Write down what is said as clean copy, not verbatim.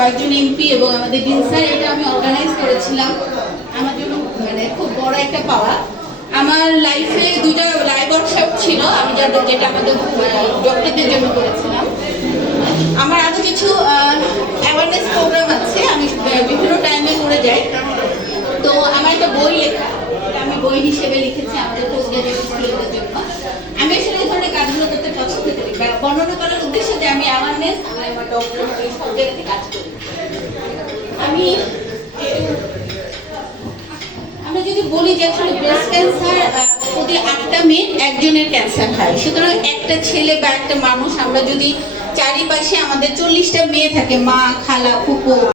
কয়েকজন এমপি এবং আমাদের ডিন স্যার এটা আমি অর্গানাইজ করেছিলাম। আমার জন্য মানে খুব বড় একটা পাওয়া। আমার লাইফে দুইটা লাইভ ওয়ার্কশপ ছিল আমি যেটা আমাদের ডক্টরদের জন্য করেছিলাম। আমার আরো কিছু অ্যাওয়ারনেস প্রোগ্রাম আছে, আমি বিভিন্ন টাইমে করে যাই। তো আমার একটা বই লেখা, আমি বই হিসেবে লিখেছি আমাদের পোস্ট গ্রাজুয়েট স্টুডেন্টদের জন্য। আমি আসলে এই ধরনের কাজগুলো করতে পছন্দ করি, বর্ণনা করার উদ্দেশ্যে যে আমি অ্যাওয়ারনেস আমার ডক্টর এই সব জায়গাতে কাজ করি। আমরা যদি বলি যে আসলে ব্রেস্ট ক্যান্সার প্রতি 8টা মেয়ে একজনের ক্যান্সার হয়, সুতরাং একটা ছেলে বা একটা মানুষ আমরা যদি চারিপাশে আমাদের 40টা মেয়ে থাকে, মা, খালা, ফুপু,